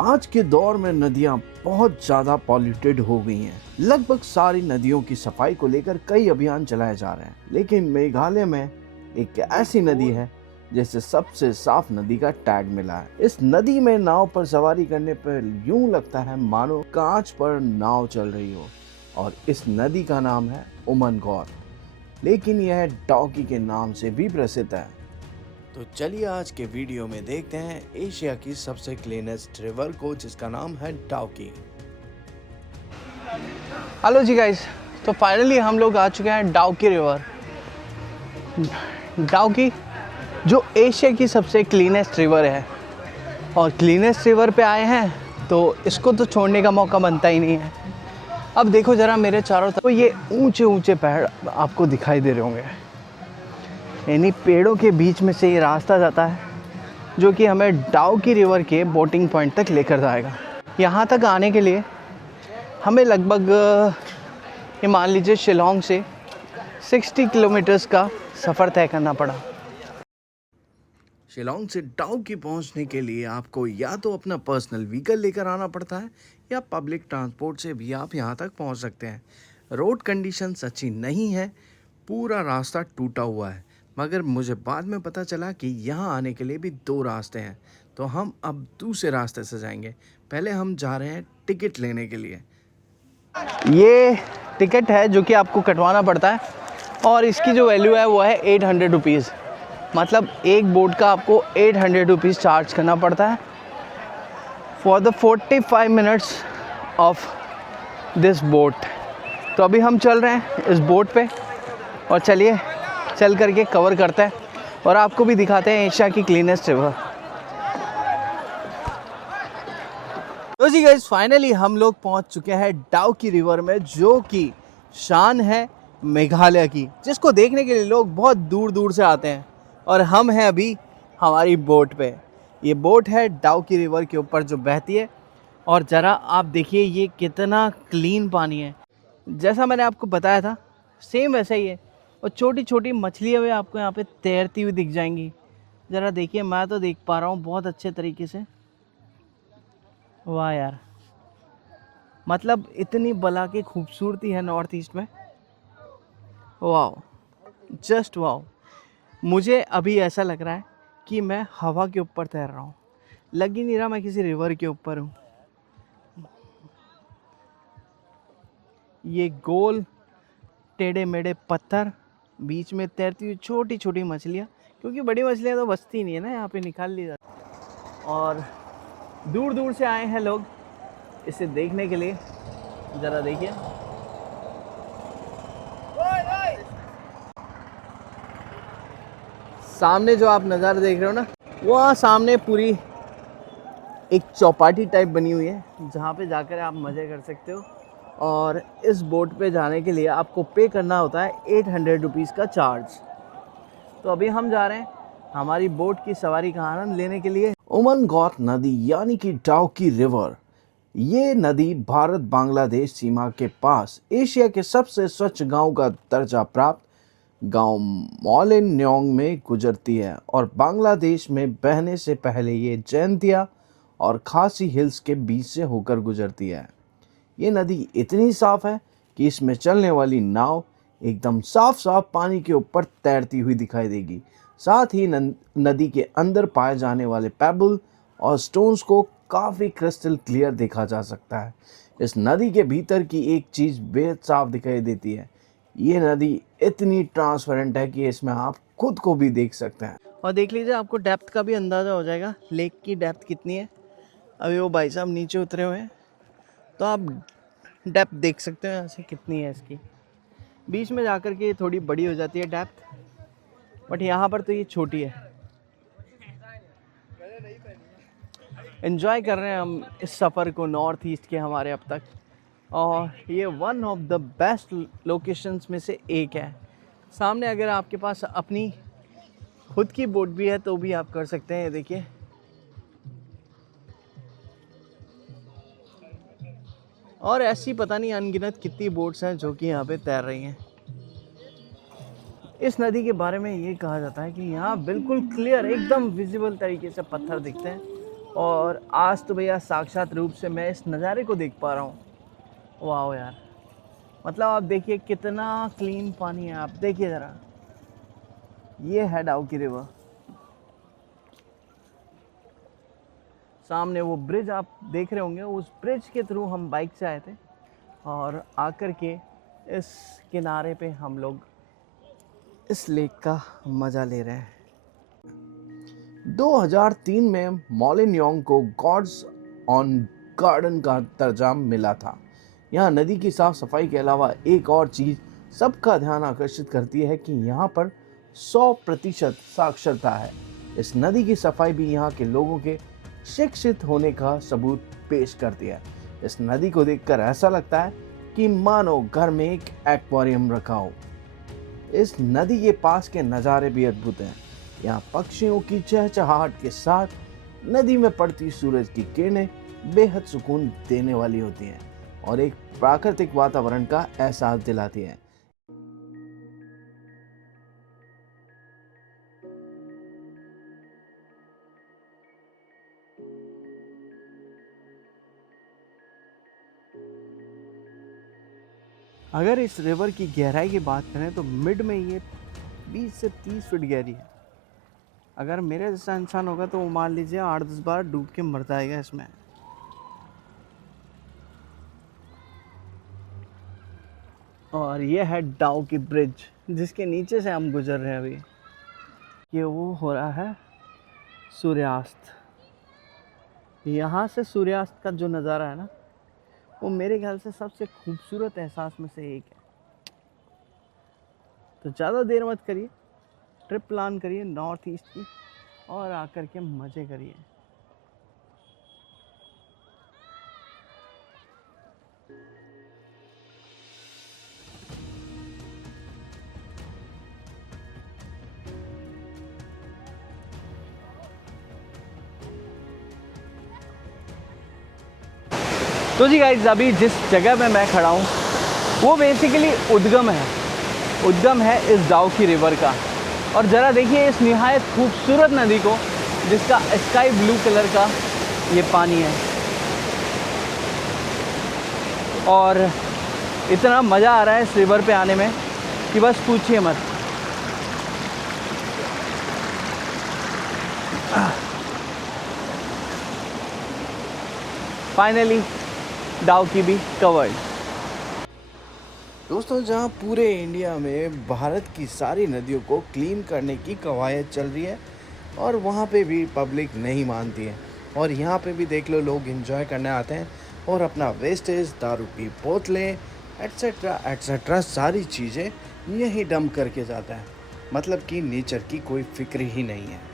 आज के दौर में नदियां बहुत ज़्यादा पॉल्यूटेड हो गई हैं। लगभग सारी नदियों की सफाई को लेकर कई अभियान चलाए जा रहे हैं, लेकिन मेघालय में एक ऐसी नदी है जिसे सबसे साफ नदी का टैग मिला है। इस नदी में नाव पर सवारी करने पर यूं लगता है मानो कांच पर नाव चल रही हो। और इस नदी का नाम है उमनगौर, लेकिन यह डाउकी के नाम से भी प्रसिद्ध है। तो चलिए आज के वीडियो में देखते हैं एशिया की सबसे क्लीनेस्ट रिवर को, जिसका नाम है डाउकी। हेलो जी गाइस, तो फाइनली हम लोग आ चुके हैं डाउकी रिवर। डाउकी जो एशिया की सबसे क्लीनेस्ट रिवर है, और क्लीनेस्ट रिवर पे आए हैं तो इसको तो छोड़ने का मौका बनता ही नहीं है। अब देखो ज़रा मेरे चारों तरफ, तो ये ऊंचे ऊंचे पेड़ आपको दिखाई दे रहे होंगे। इन्हीं पेड़ों के बीच में से ये रास्ता जाता है जो कि हमें डाउकी रिवर के बोटिंग पॉइंट तक लेकर जाएगा। यहाँ तक आने के लिए हमें लगभग ये मान लीजिए शिलोंग से 60 किलोमीटर्स का सफ़र तय करना पड़ा। शिलोंग से डाउकी पहुंचने के लिए आपको या तो अपना पर्सनल व्हीकल लेकर आना पड़ता है या पब्लिक ट्रांसपोर्ट से भी आप यहां तक पहुंच सकते हैं। रोड कंडीशंस अच्छी नहीं है, पूरा रास्ता टूटा हुआ है, मगर मुझे बाद में पता चला कि यहां आने के लिए भी 2 रास्ते हैं, तो हम अब दूसरे रास्ते से जाएंगे। पहले हम जा रहे हैं टिकट लेने के लिए। ये टिकट है जो कि आपको कटवाना पड़ता है, और इसकी जो वैल्यू है वो है 800 रुपीज़। मतलब एक बोट का आपको 800 रुपीज़ चार्ज करना पड़ता है for the 45 minutes of this boat. तो अभी हम चल रहे हैं इस बोट पे, और चलिए चल करके कवर करते हैं और आपको भी दिखाते हैं एशिया की क्लीनेस्ट रिवर। तो जी गाइस, फाइनली हम लोग पहुंच चुके हैं डाउकी रिवर में, जो कि शान है मेघालय की, जिसको देखने के लिए लोग बहुत दूर दूर से आते हैं। और हम हैं अभी हमारी बोट पे। ये बोट है डाउकी रिवर के ऊपर जो बहती है, और ज़रा आप देखिए ये कितना क्लीन पानी है। जैसा मैंने आपको बताया था सेम वैसा ही है, और छोटी छोटी मछलियाँ भी आपको यहाँ पे तैरती हुई दिख जाएंगी। ज़रा देखिए, मैं तो देख पा रहा हूँ बहुत अच्छे तरीके से। वाह यार, मतलब इतनी बला की खूबसूरती है नॉर्थ ईस्ट में। वाह, जस्ट वाह। मुझे अभी ऐसा लग रहा है कि मैं हवा के ऊपर तैर रहा हूँ, लग ही नहीं रहा मैं किसी रिवर के ऊपर हूँ। ये गोल टेढ़े मेढ़े पत्थर, बीच में तैरती हुई छोटी छोटी मछलियाँ, क्योंकि बड़ी मछलियाँ तो बचती नहीं है ना, यहाँ पे निकाल ली जाती। और दूर दूर से आए हैं लोग इसे देखने के लिए। ज़रा देखिए, सामने जो आप नज़ारा देख रहे हो ना, वहाँ सामने पूरी एक चौपाटी टाइप बनी हुई है, जहाँ पे जाकर आप मज़े कर सकते हो। और इस बोट पे जाने के लिए आपको पे करना होता है 800 रुपीज़ का चार्ज। तो अभी हम जा रहे हैं हमारी बोट की सवारी का आनंद लेने के लिए। उमनगौर नदी यानी कि डाउकी रिवर, ये नदी भारत बांग्लादेश सीमा के पास एशिया के सबसे स्वच्छ गांव का दर्जा प्राप्त गांव मोलेनन्योंग में गुजरती है, और बांग्लादेश में बहने से पहले ये जैंतिया और खासी हिल्स के बीच से होकर गुजरती है। ये नदी इतनी साफ है कि इसमें चलने वाली नाव एकदम साफ साफ पानी के ऊपर तैरती हुई दिखाई देगी। साथ ही नदी के अंदर पाए जाने वाले पेबल और स्टोन्स को काफ़ी क्रिस्टल क्लियर देखा जा सकता है। इस नदी के भीतर की एक चीज़ बेहद साफ दिखाई देती है। ये नदी इतनी ट्रांसपेरेंट है कि इसमें आप खुद को भी देख सकते हैं। और देख लीजिए, आपको डेप्थ का भी अंदाज़ा हो जाएगा, लेक की डेप्थ कितनी है। अभी वो भाई साहब नीचे उतरे हुए हैं, तो आप डेप्थ देख सकते हो यहाँ से कितनी है इसकी। बीच में जाकर के थोड़ी बड़ी हो जाती है डेप्थ, बट यहाँ पर तो ये छोटी है। एंजॉय कर रहे हैं हम इस सफ़र को नॉर्थ ईस्ट के हमारे अब तक, और ये one of the best locations में से एक है। सामने अगर आपके पास अपनी खुद की बोट भी है तो भी आप कर सकते हैं। देखिए, और ऐसी पता नहीं अनगिनत कितनी बोट्स हैं जो कि यहाँ पे तैर रही हैं। इस नदी के बारे में ये कहा जाता है कि यहाँ बिल्कुल क्लियर, एकदम विजिबल तरीके से पत्थर दिखते हैं, और आज तो भैया साक्षात रूप से मैं इस नज़ारे को देख पा रहा हूँ। वाह यार, मतलब आप देखिए कितना क्लीन पानी है, आप देखिए ज़रा। ये है डाउकी रिवर। सामने वो ब्रिज आप देख रहे होंगे, उस ब्रिज के थ्रू हम बाइक से आए थे और आकर के इस किनारे पे हम लोग इस लेक का मज़ा ले रहे हैं। 2003 में मॉलिन योंग को गॉड्स ऑन गार्डन का दर्जा मिला था। यहाँ नदी की साफ सफाई के अलावा एक और चीज सबका ध्यान आकर्षित करती है कि यहाँ पर 100% साक्षरता है। इस नदी की सफाई भी यहाँ के लोगों के शिक्षित होने का सबूत पेश करती है। इस नदी को देखकर ऐसा लगता है कि मानो घर में एक एक्वेरियम रखा हो। इस नदी के पास के नज़ारे भी अद्भुत हैं। यहाँ पक्षियों की चहचहाहट के साथ नदी में पड़ती सूरज की किरणें बेहद सुकून देने वाली होती हैं और एक प्राकृतिक वातावरण का एहसास दिलाती हैं। अगर इस रिवर की गहराई की बात करें तो मिड में ये 20 से 30 फीट गहरी है। अगर मेरे जैसा इंसान होगा तो वो मान लीजिए 8-10 बार डूब के मर जाएगा इसमें। और ये है डाउकी ब्रिज, जिसके नीचे से हम गुजर रहे हैं अभी। ये वो हो रहा है सूर्यास्त। यहाँ से सूर्यास्त का जो नज़ारा है ना, वो मेरे ख्याल से सबसे खूबसूरत एहसास में से एक है। तो ज़्यादा देर मत करिए, ट्रिप प्लान करिए नॉर्थ ईस्ट की और आकर के मज़े करिए। तो जी गाइस, अभी जिस जगह पे मैं खड़ा हूँ वो बेसिकली उद्गम है इस डाउकी रिवर का। और ज़रा देखिए इस निहायत खूबसूरत नदी को, जिसका स्काई ब्लू कलर का ये पानी है। और इतना मज़ा आ रहा है इस रिवर पे आने में कि बस पूछिए मत। फाइनली डाउकी भी कवर्ड। दोस्तों, जहां पूरे इंडिया में भारत की सारी नदियों को क्लीन करने की कवायद चल रही है और वहां पे भी पब्लिक नहीं मानती है, और यहाँ पे भी देख लो लोग एंजॉय करने आते हैं और अपना वेस्टेज, दारू की बोतलें एट्सेट्रा एट्सेट्रा सारी चीज़ें यहीं डंप करके जाता है। मतलब कि नेचर की कोई फिक्र ही नहीं है।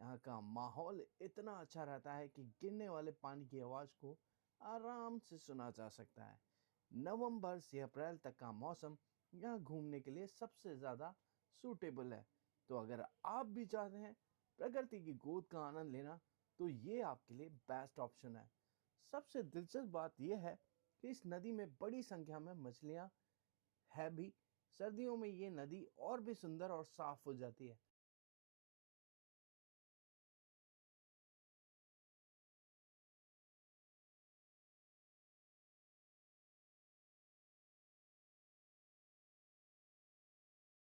यहाँ का माहौल इतना अच्छा रहता है कि गिरने वाले पानी की आवाज़ को आराम से सुना जा सकता है। नवंबर से अप्रैल तक का मौसम यहाँ घूमने के लिए सबसे ज़्यादा सूटेबल है। तो अगर आप भी चाहते हैं प्रकृति की गोद का आनंद लेना, तो ये आपके लिए बेस्ट ऑप्शन है। सबसे दिलचस्प बात यह है कि इस नदी में बड़ी संख्या में मछलियाँ है भी। सर्दियों में ये नदी और भी सुंदर और साफ हो जाती है।